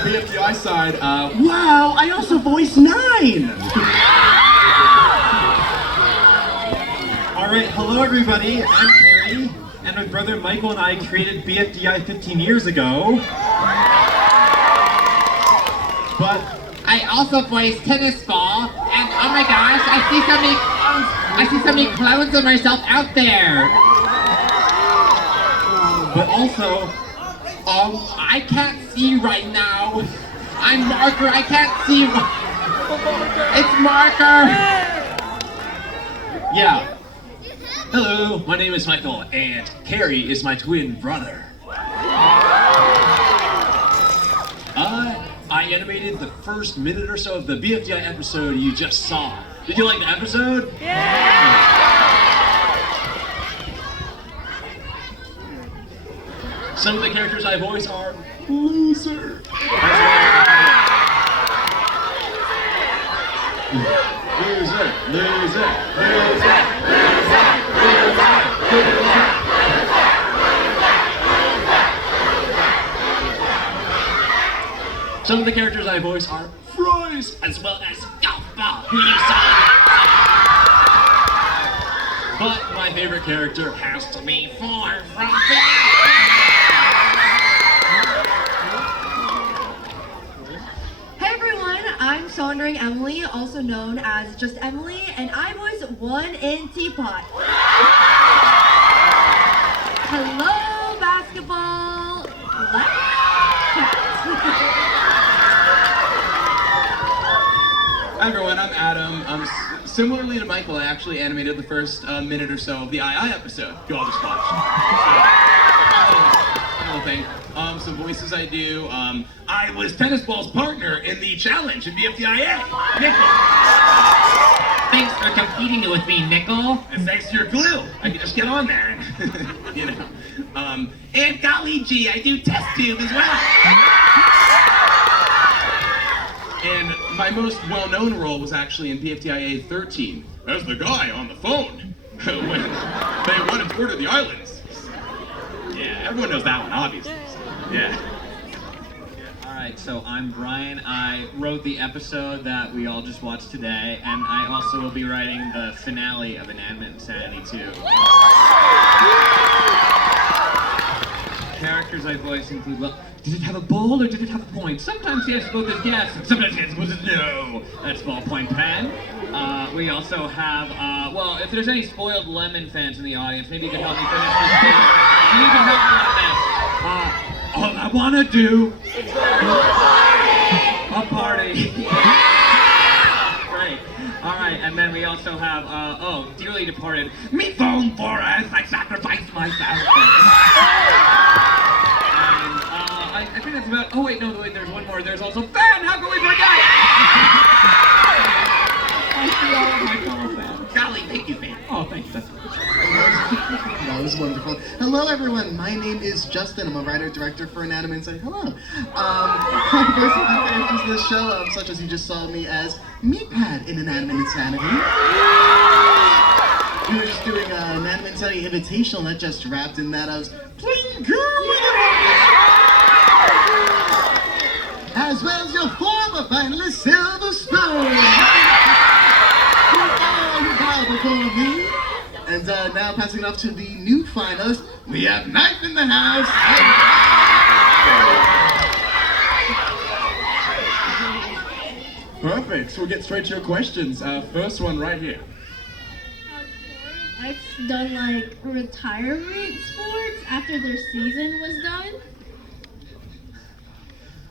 BFDI side, wow, I also voice 9! Alright, hello everybody, I'm Carrie, and my brother Michael and I created BFDI 15 years ago. But I also voice tennis ball, and oh my gosh, I see so many clones of myself out there. But also, I can't see right now. I'm Marker, I can't see. It's Marker. yeah. Hello, my name is Michael, and Carrie is my twin brother. I animated the first minute or so of the BFDI episode you just saw. Did you like the episode? Yeah! Some of the characters I voice are loser. Loser, loser, loser, loser. Some of the characters I voice are fries, as well as Golfball. But my favorite character has to be Four from Hey everyone, I'm Saundering Emily, also known as just Emily, and I voice 1 in Teapot. Hello, basketball. Hi everyone, I'm Adam. Similarly to Michael, I actually animated the first minute or so of the II episode you all just watched. Little thing. Some voices I do. I was Tennis Ball's partner in the challenge in BFDIA. Nickel. Thanks for competing with me, Nickel. And thanks to your glue, I could just get on there and, you know. And golly gee, I do test tube as well. And my most well-known role was actually in BFDIA 13 as the guy on the phone when they won a tour to the islands. Yeah, everyone knows that one, obviously. So, yeah. Alright, so I'm Brian. I wrote the episode that we all just watched today, and I also will be writing the finale of Inanimate Insanity 2. Characters I voice include, well, did it have a bowl or did it have a point? Sometimes yes, both is yes, and sometimes yes, both is no. That's ballpoint pen. We also have, well, if there's any spoiled lemon fans in the audience, maybe you can help me finish this game. You need to help me on this. All I wanna do is a party. Great. All right, and then we also have, dearly departed, me phone for us, I sacrificed myself. I think that's about, oh wait, there's one more. There's also Fan, how can we forget? I see all of my fellow fans. Golly, thank you, man. Oh, thank you, that's That was wonderful. Hello, everyone. My name is Justin. I'm a writer-director for Inanimate Insanity. Hello. I'm voicing the characters of the show, such as you just saw me as Meatpad in Inanimate Insanity. We were just doing an Inanimate Insanity Invitational that just wrapped in that I was playing girl with as well as your former finalist, Silver Spoon. Before me. And now passing it off to the new finalist, we have Knife in the house. Perfect, so we'll get straight to your questions. First one right here. I've done like retirement sports after their season was done.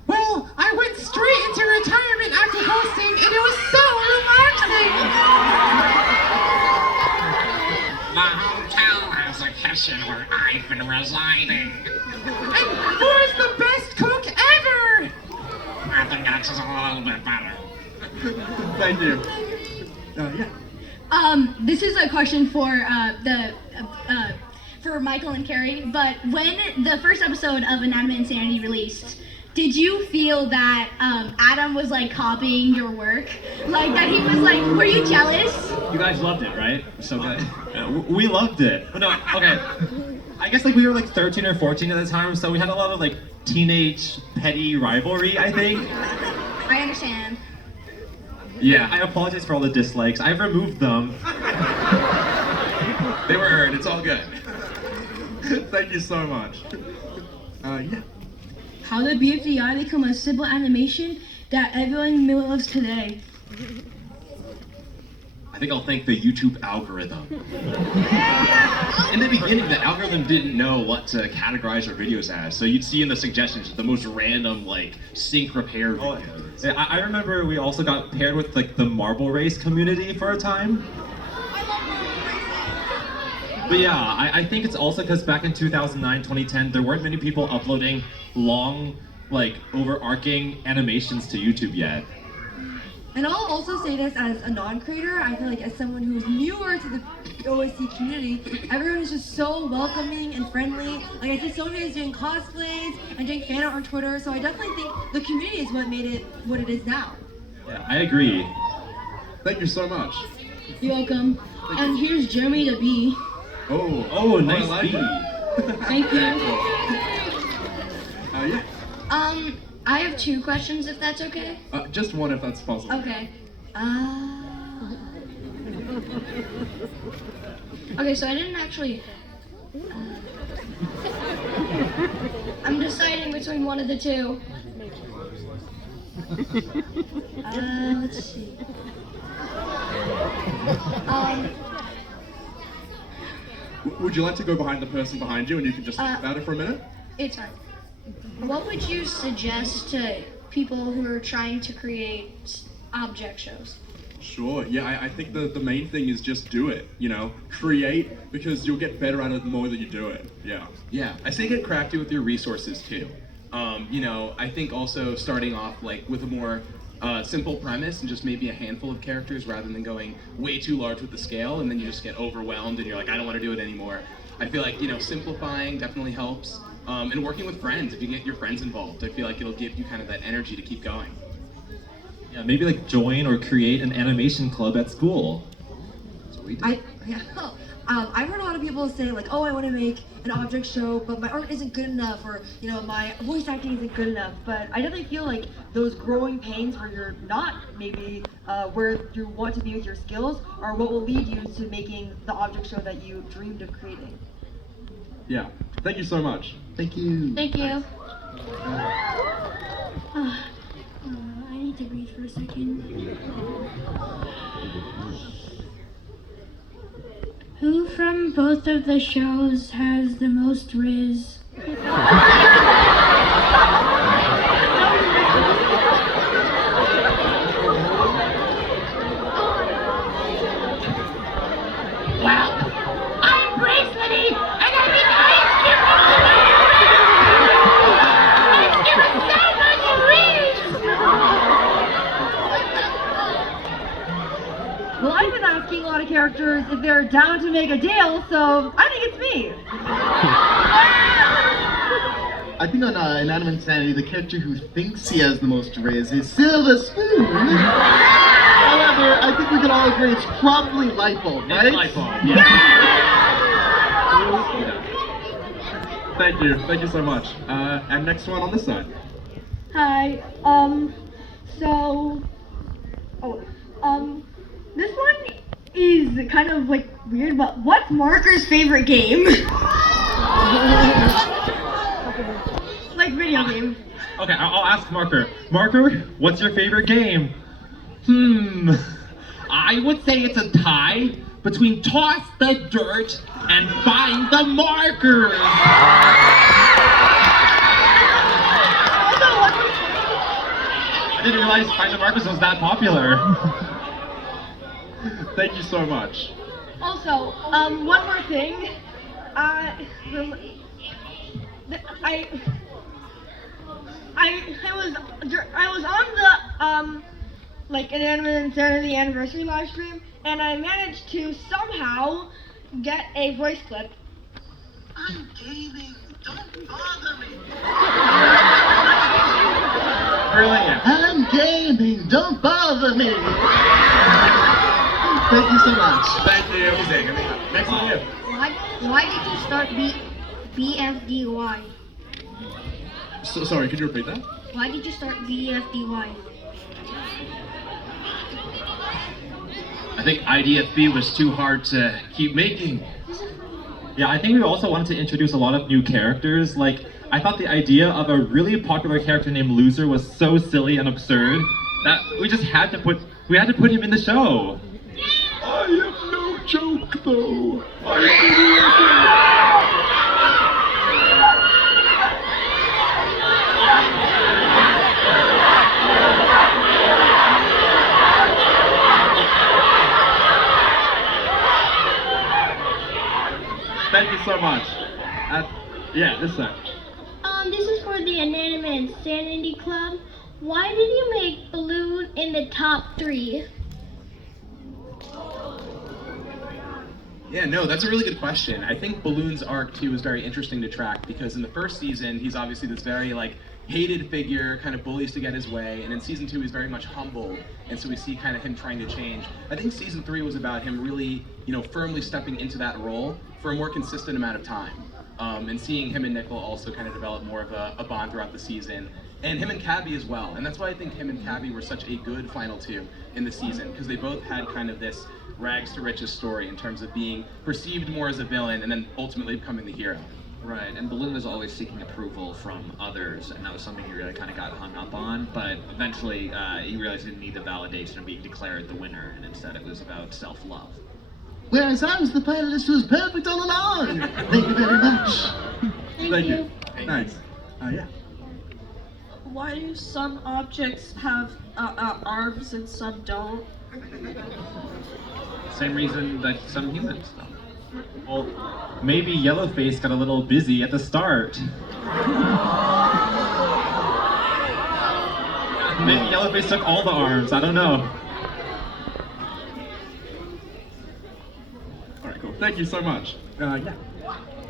Well, I went straight into retirement after hosting, and it was so relaxing. My hometown has a kitchen where I've been residing. And Laura's the best cook ever. I think that's just a little bit better. Thank you. Yeah. This is a question for for Michael and Carrie. But when the first episode of Inanimate Insanity released, did you feel that Adam was like copying your work? Like that he was like, were you jealous? You guys loved it, right? It was so good. We loved it. No, okay. I guess like we were like 13 or 14 at the time, so we had a lot of like teenage petty rivalry, I think. I understand. Yeah, I apologize for all the dislikes. I've removed them. They were earned. It's all good. Thank you so much. Yeah. How did BFDI become a simple animation that everyone loves today? I think I'll thank the YouTube algorithm. In the beginning, the algorithm didn't know what to categorize our videos as, so you'd see in the suggestions the most random, like, sync repair videos. Yeah, I remember we also got paired with like the marble race community for a time. But yeah, I think it's also because back in 2009, 2010, there weren't many people uploading long, like, overarching animations to YouTube yet. And I'll also say this as a non-creator, I feel like as someone who's newer to the OSC community, everyone is just so welcoming and friendly. Like I see so many is doing cosplays and doing fan art on Twitter, so I definitely think the community is what made it what it is now. Yeah, I agree. Thank you so much. You're welcome. And here's Jeremy the Bee. Oh, nice I like beat. that. Thank you. Yeah. I have 2 questions if that's okay. Just one if that's possible. Okay. Okay, so I didn't actually. I'm deciding between one of the 2. Let's see. Would you like to go behind the person behind you and you can just think about it for a minute? It's fine. What would you suggest to people who are trying to create object shows? Sure, yeah, I think the main thing is just do it, you know? Create, because you'll get better at it the more that you do it, yeah. Yeah, I say get crafty with your resources too. You know, I think also starting off like with a more simple premise and just maybe a handful of characters rather than going way too large with the scale and then you just get overwhelmed and you're like, I don't want to do it anymore. I feel like, you know, simplifying definitely helps. And working with friends, if you get your friends involved, I feel like it'll give you kind of that energy to keep going. Yeah, maybe like join or create an animation club at school. That's what we do. I've heard a lot of people say like, oh, I want to make an object show, but my art isn't good enough, or you know, my voice acting isn't good enough. But I definitely feel like those growing pains where you're not maybe where you want to be with your skills are what will lead you to making the object show that you dreamed of creating. Yeah, thank you so much. Thank you. Thank you. I need to breathe for a second. Who from both of the shows has the most riz? Well, I'm Bracelety, and I mean Ice given so much reason. Well, I've been asking a lot of characters if they're down to make a deal, so I think it's me. I think on Anatomy Insanity, the character who thinks he has the most riz is Silver Spoon. However, I think we can all agree it's probably Lightbulb, right? It's Lightbulb, yeah. Thank you so much. And next one on this side. Hi. This one is kind of like weird, but what's Marker's favorite game? Like video game. Okay, I'll ask Marker. Marker, what's your favorite game? I would say it's a tie between toss the dirt and find the markers. I didn't realize Find the Markers was that popular. Thank you so much. Also, one more thing. I was on the like an Anime Insanity anniversary live stream, and I managed to somehow get a voice clip. I'm gaming. Don't bother me. Brilliant. I'm gaming. Don't bother me. Thank you so much. Thank you. Next to you. Why did you start BFDY. So, sorry, can you repeat that? Why did you start BFDY? I think IDFB was too hard to keep making. Yeah, I think we also wanted to introduce a lot of new characters. Like, I thought the idea of a really popular character named Loser was so silly and absurd that we had to put him in the show. I am no joke, though. Thank you so much. Yeah, this side. This is for the Anatomy and Sanity Club. Why did you make Balloon in the top 3? Yeah, no, that's a really good question. I think Balloon's arc too is very interesting to track because in the first season, he's obviously this very hated figure, kind of bullies to get his way, and in season 2 he's very much humbled, and so we see kind of him trying to change. I think season 3 was about him really, firmly stepping into that role for a more consistent amount of time, and seeing him and Nickel also kind of develop more of a bond throughout the season, and him and Cabby as well. And that's why I think him and Cabby were such a good final 2 in the season, because they both had kind of this rags to riches story in terms of being perceived more as a villain and then ultimately becoming the hero. Right, and Balloon was always seeking approval from others, and that was something he really kind of got hung up on, but eventually he realized he didn't need the validation of being declared the winner, and instead it was about self-love. Whereas I was the pilot who was perfect all along. Thank you very much. Thank you. Nice. Yeah. Why do some objects have arms and some don't? Same reason that some humans don't. Well, maybe Yellowface got a little busy at the start. Maybe Yellowface took all the arms, I don't know. Alright, cool. Thank you so much. Yeah.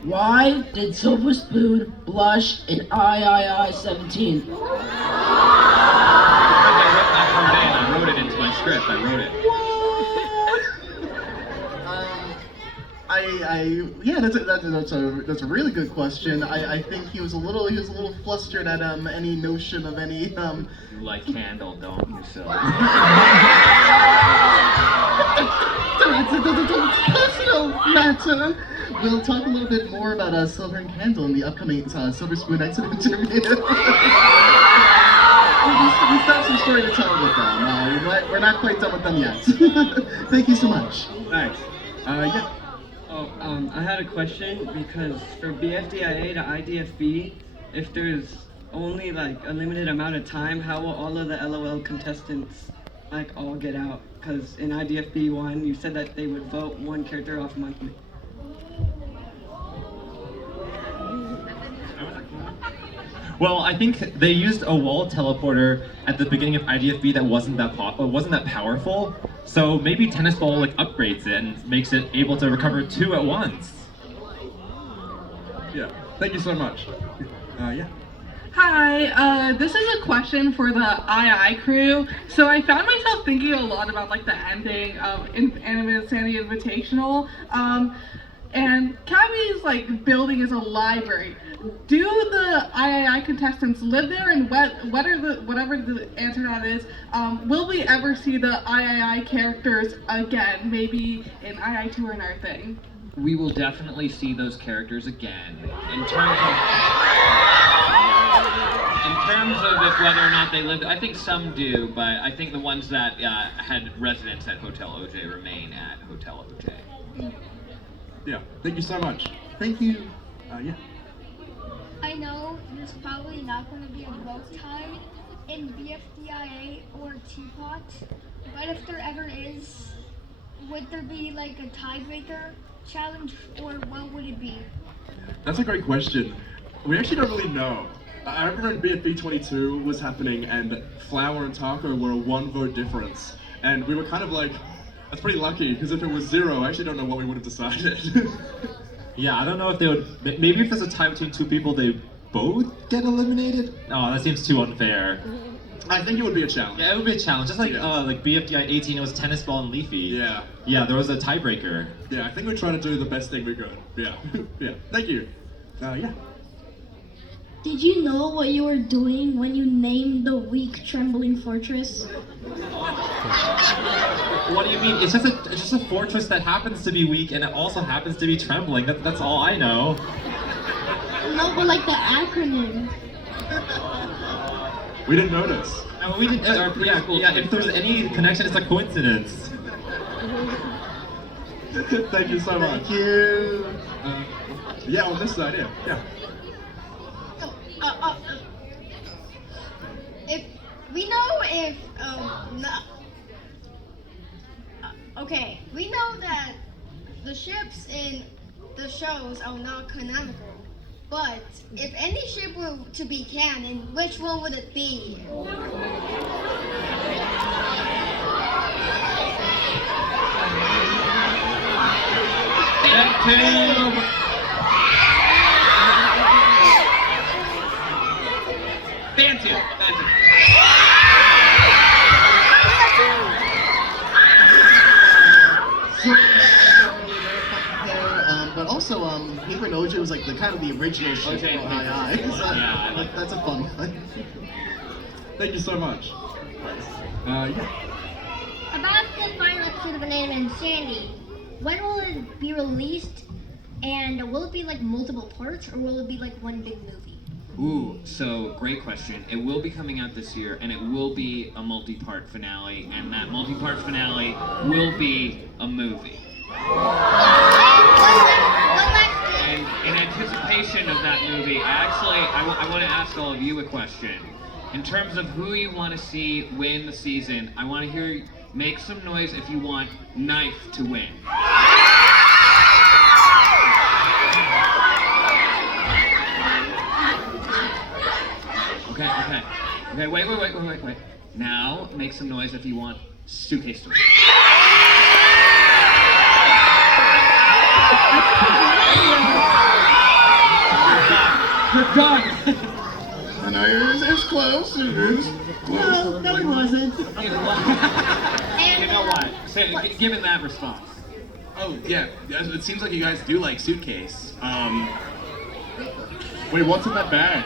Why did Silver Spoon blush in III 17? I wrote it into my script. I wrote it. Yeah, that's a really good question. I think he was a little flustered at any notion of any You like Candle, don't you, Silver? It's a personal matter. We'll talk a little bit more about Silver and Candle in the upcoming Silver Spoon Exit interview. We still have some story to tell with them. We're not quite done with them yet. Thank you so much. Thanks. Yeah. I had a question because for BFDIA to IDFB, if there's only a limited amount of time, how will all of the LOL contestants all get out? Because in IDFB 1, you said that they would vote one character off monthly. Well, I think they used a wall teleporter at the beginning of IDFB that wasn't that powerful. So maybe Tennis Ball upgrades it and makes it able to recover 2 at once. Yeah. Thank you so much. Yeah. Hi, this is a question for the II crew. So I found myself thinking a lot about the ending of Anime Insanity Invitational. And Cabby's building is a library. Do the III contestants live there, and whatever the answer to that is, will we ever see the III characters again, maybe in II2 or another thing? We will definitely see those characters again. In terms of if whether or not they live, I think some do, but I think the ones that had residence at Hotel OJ remain at Hotel OJ. Yeah. Thank you so much. Thank you. Yeah. I know there's probably not going to be a vote tie in BFDIA or Teapot, but if there ever is, would there be a tiebreaker challenge, or what would it be? That's a great question. We actually don't really know. I remember when BFB 22 was happening and Flower and Taco were a 1 vote difference. And we were kind of that's pretty lucky, because if it was 0, I actually don't know what we would have decided. Yeah, I don't know if they would. Maybe if there's a tie between 2 people, they both get eliminated? Oh, that seems too unfair. I think it would be a challenge. Yeah, it would be a challenge. Just like BFDI 18, it was Tennis Ball and Leafy. Yeah. Yeah, there was a tiebreaker. Yeah, I think we try to do the best thing we could. Yeah. Yeah. Thank you. Yeah. Did you know what you were doing when you named the weak trembling fortress? What do you mean? It's just a fortress that happens to be weak and it also happens to be trembling. That's all I know. No, but like the acronym. We didn't notice. We didn't. Yeah. If there's any connection, it's a coincidence. Thank you so much. Thank you. Yeah, on this side, yeah. If we know okay, we know that the ships in the shows are not canonical. But if any ship were to be canon, which one would it be? Phantom. But also, Ingrid Oja was like the kind of the original ship for II. So that's a fun one. Thank you so much. Yeah. About the final episode of Banana and Sandy, when will it be released? And will it be like multiple parts, or will it be like one big movie? Ooh, so great question. It will be coming out this year, and it will be a multi-part finale, and that multi-part finale will be a movie. And in anticipation of that movie, I want to ask all of you a question. In terms of who you want to see win the season, I want to hear you make some noise if you want Knife to win. Okay, wait. Now, make some noise if you want Suitcase to win. You're done! And it's close. It is close. No, it wasn't. You know what? So, given that response. Oh, yeah. It seems like you guys do like Suitcase. Wait, what's in that bag?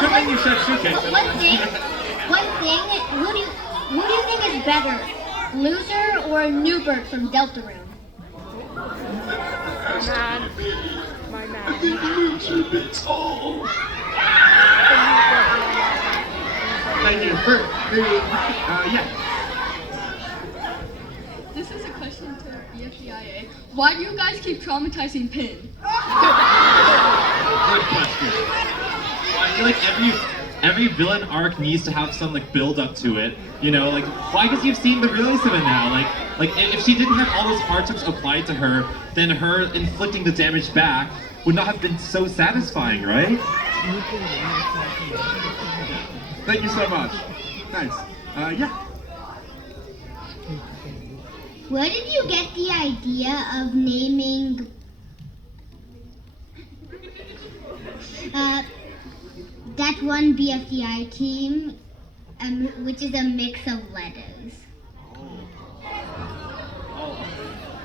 Good thing you said Suitcase. One thing, who do you think is better? Loser or Newbert from Deltarune? My man. I think Loser beats all. Thank you. Yeah. This is a question to BFDIA. Why do you guys keep traumatizing Pin? Good question. I feel like every villain arc needs to have some like build up to it. You know, like why? Because you've seen the release of it now. Like if she didn't have all those hardships applied to her, then her inflicting the damage back would not have been so satisfying, right? Thank you so much. Nice. Yeah. Where did you get the idea of naming that one BFDI team, which is a mix of letters? Oh,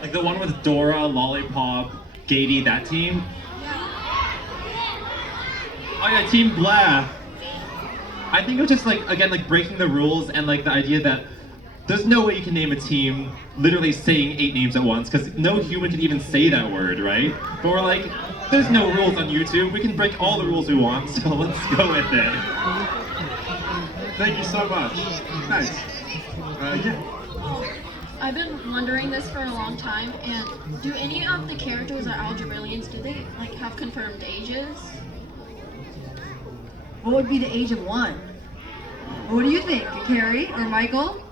like the one with Dora, Lollipop, Gatey, that team? Oh yeah, Team Blah. I think it was just like, again, like breaking the rules and like the idea that there's no way you can name a team literally saying 8 names at once, because no human can even say that word, right? But we're like, there's no rules on YouTube. We can break all the rules we want, so let's go with it. Thank you so much. Nice. Yeah. I've been wondering this for a long time, and do any of the characters or Algebrillians, do they like have confirmed ages? What would be the age of one? What do you think, Carrie or Michael?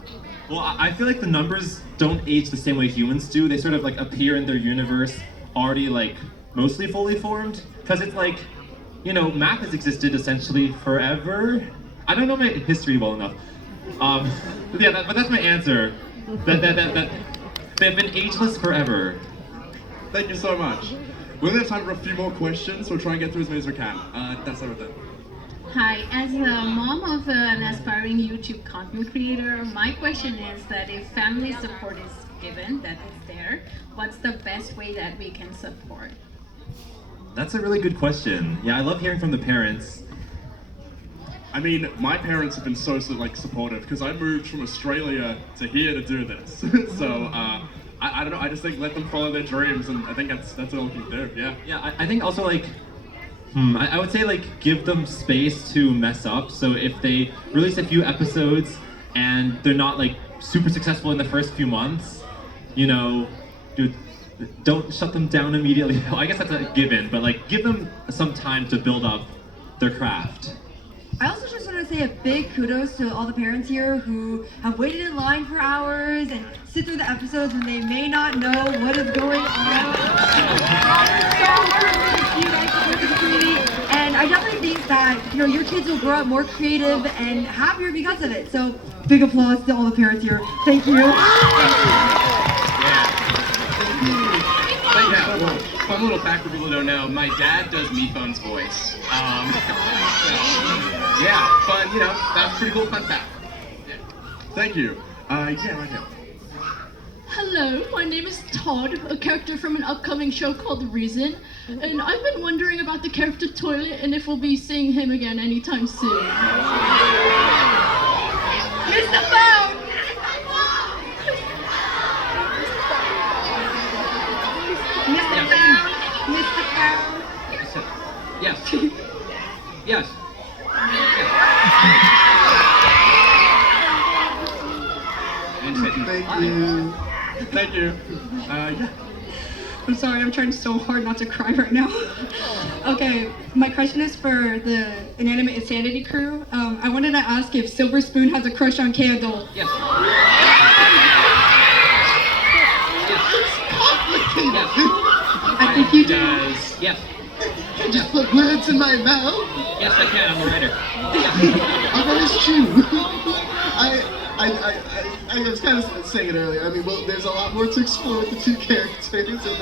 Well, I feel like the numbers don't age the same way humans do. They sort of like appear in their universe already like mostly fully formed. Because it's like, you know, math has existed essentially forever. I don't know my history well enough. But yeah, but that's my answer. That they've been ageless forever. Thank you so much. we only have time for a few more questions, so we'll try and get through as many as we can. That's everything. Hi, as a mom of an aspiring YouTube content creator, my question is that if family support is given, that is there, what's the best way that we can support? That's a really good question. Yeah, I love hearing from the parents. I mean, my parents have been so supportive because I moved from Australia to here to do this. So I don't know. I just think let them follow their dreams, and I think that's all we can do. Yeah. Yeah, I think also I would say give them space to mess up. So if they release a few episodes and they're not super successful in the first few months, don't shut them down immediately. I guess that's a given, but give them some time to build up their craft. I also just want to say a big kudos to all the parents here who have waited in line for hours and sit through the episodes when they may not know what is going on. And I definitely think that your kids will grow up more creative and happier because of it. So big applause to all the parents here. Thank you. Yeah, well, fun little fact for people who don't know, my dad does MePhone's voice. So, yeah, fun, that's a pretty cool fun fact. Yeah. Thank you. Yeah, right here. Hello, my name is Todd, a character from an upcoming show called The Reason, and I've been wondering about the character Toilet and if we'll be seeing him again anytime soon. Mr. Phone! Mr. Brown, Mr. Brown. Yes. Yes. Thank you. Yeah. I'm sorry, I'm trying so hard not to cry right now. Okay, my question is for the Inanimate Insanity crew. I wanted to ask if Silver Spoon has a crush on Candle. Yes. I think you do. Yes. You just put words in my mouth. Yes, I can. I'm a writer. That is true. I was kind of saying it earlier. I mean, well, there's a lot more to explore with the two characters, and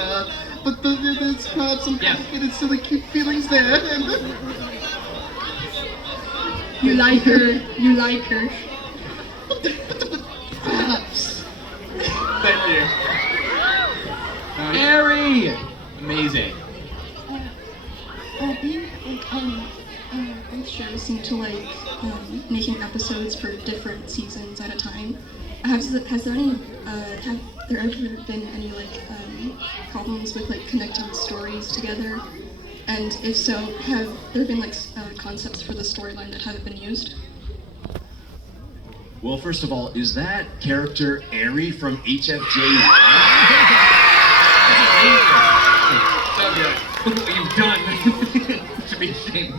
but there's perhaps some complicated, silly, cute feelings there. You like her. You like her. Perhaps. Thank you. Harry! Amazing. Being both shows seem to making episodes for different seasons at a time. Has there ever been any problems with connecting stories together? And if so, have there been concepts for the storyline that haven't been used? Well, first of all, is that character Aerie from HFJ? So good. Look what you've done. To be ashamed.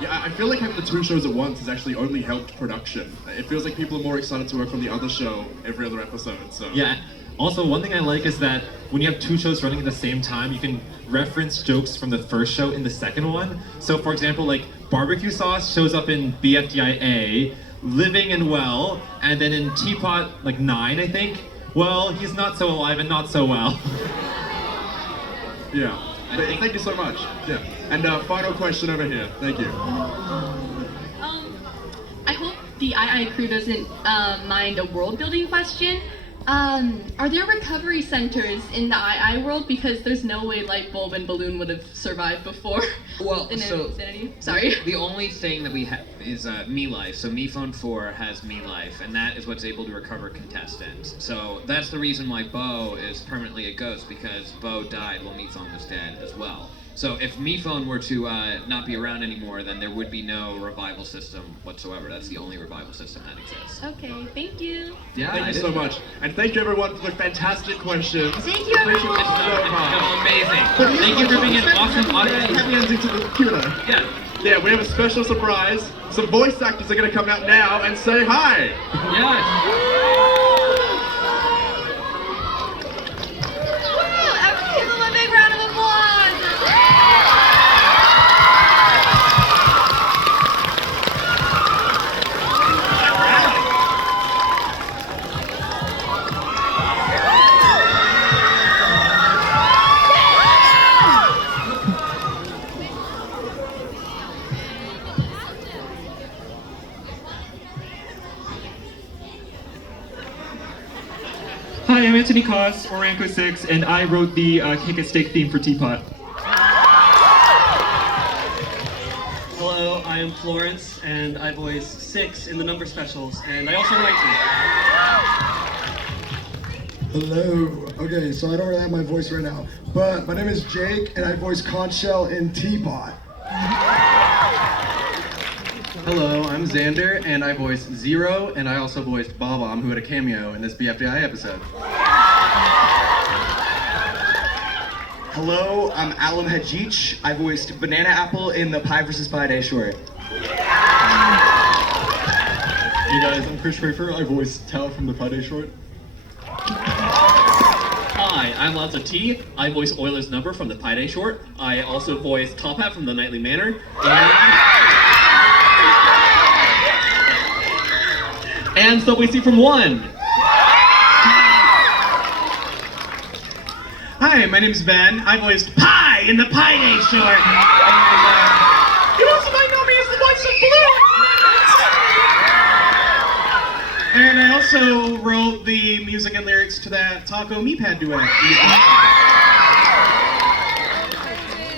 Yeah, I feel like having the two shows at once has actually only helped production. It feels like people are more excited to work on the other show every other episode, so... Yeah, also one thing I like is that when you have two shows running at the same time, you can reference jokes from the first show in the second one. So for example, barbecue sauce shows up in BFDI, Living and Well, and then in Teapot 9, I think, well, he's not so alive and not so well. Yeah. Thank you so much. Yeah. And final question over here. Thank you. I hope the II crew doesn't mind a world building question. Are there recovery centers in the II world? Because there's no way Lightbulb and Balloon would have survived before. Well, Sorry. The only thing that we have is Me Life. So MePhone 4 has Me Life, and that is what's able to recover contestants. So that's the reason why Bo is permanently a ghost, because Bo died while MePhone was dead as well. So if MePhone were to not be around anymore, then there would be no revival system whatsoever. That's the only revival system that exists. Okay, thank you. Yeah, thank you so much. And thank you everyone for the fantastic questions. Thank you everyone. It's so amazing. Thank you for being an awesome audience. Happy ending to the QNA. Yeah. Yeah, we have a special surprise. Some voice actors are going to come out now and say hi. Yes. I'm Anthony Cos, Oranco 6, and I wrote the Cake and Steak theme for Teapot. Hello, I am Florence, and I voice 6 in the number specials, and I also write them. Hello. Okay, so I don't really have my voice right now, but my name is Jake, and I voice Conch Shell in Teapot. Hello, I'm Xander, and I voiced Zero, and I also voiced Bob-omb, who had a cameo in this BFDI episode. Hello, I'm Alam Hajich. I voiced Banana Apple in the Pie vs. Pie Day short. Hey guys, I'm Chris Schrafer. I voiced Tao from the Pie Day short. Hi, I'm Lonzo T. I voice Euler's Number from the Pi Day short. I also voice Top Hat from the Nightly Manor. And Subway Seat from 1. Hi, my name's Ben. I voiced Pie in the Pie Day short. You also might know me as the voice of Blue. And I also wrote the music and lyrics to that Taco Meatpad duet.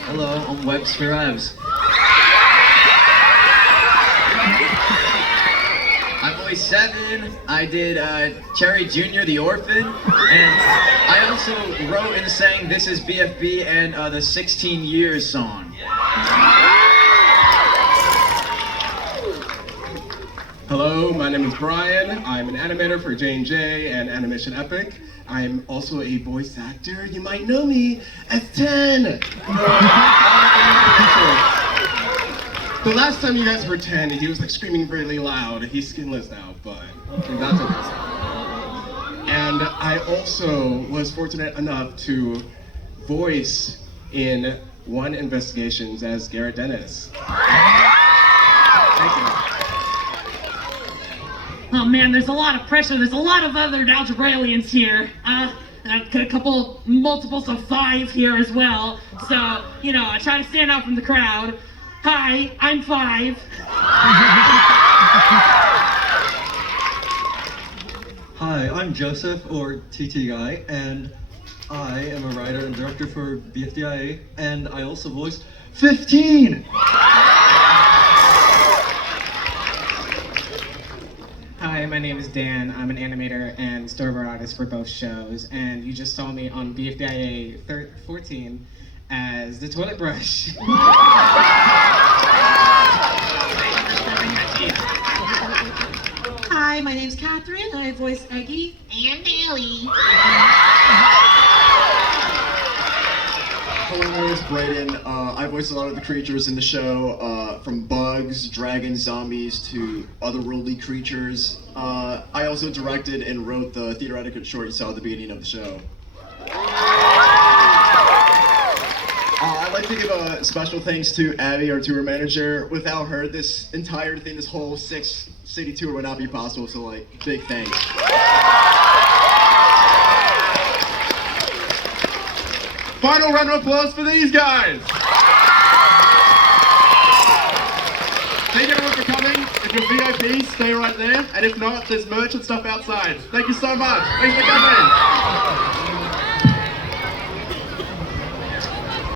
Hello, I'm Webs for Revs. I voiced 7. I did Cherry Jr. the Orphan, and I also wrote and sang This Is BFB and the 16 Years song. Hello, my name is Brian. I'm an animator for J&J and Animation Epic. I'm also a voice actor. You might know me as 10. The last time you guys heard 10, he was like screaming really loud. He's skinless now, but that's okay. And I also was fortunate enough to voice in One Investigations as Garrett Dennis. Thank you. Oh man, there's a lot of pressure. There's a lot of other algebrailians here. A couple multiples of 5 here as well. So, you know, I try to stand out from the crowd. Hi, I'm 5. Hi, I'm Joseph, or TT Guy, and I am a writer and director for BFDI, and I also voice 15! Hi, my name is Dan. I'm an animator and storyboard artist for both shows, and you just saw me on BFDIA 14 as the toilet brush. Hi, my name's Catherine. I voice Eggie and Bailey. Hello, my name is Brayden. I voice a lot of the creatures in the show, from bugs, dragons, zombies, to otherworldly creatures. I also directed and wrote the theater etiquette short you saw at the beginning of the show. I'd like to give a special thanks to Abby, our tour manager. Without her, this entire thing, this whole 6-city tour would not be possible, so like, big thanks. Final round of applause for these guys! Thank you everyone for coming. If you're VIP, stay right there. And if not, there's merch and stuff outside. Thank you so much. Thanks for coming.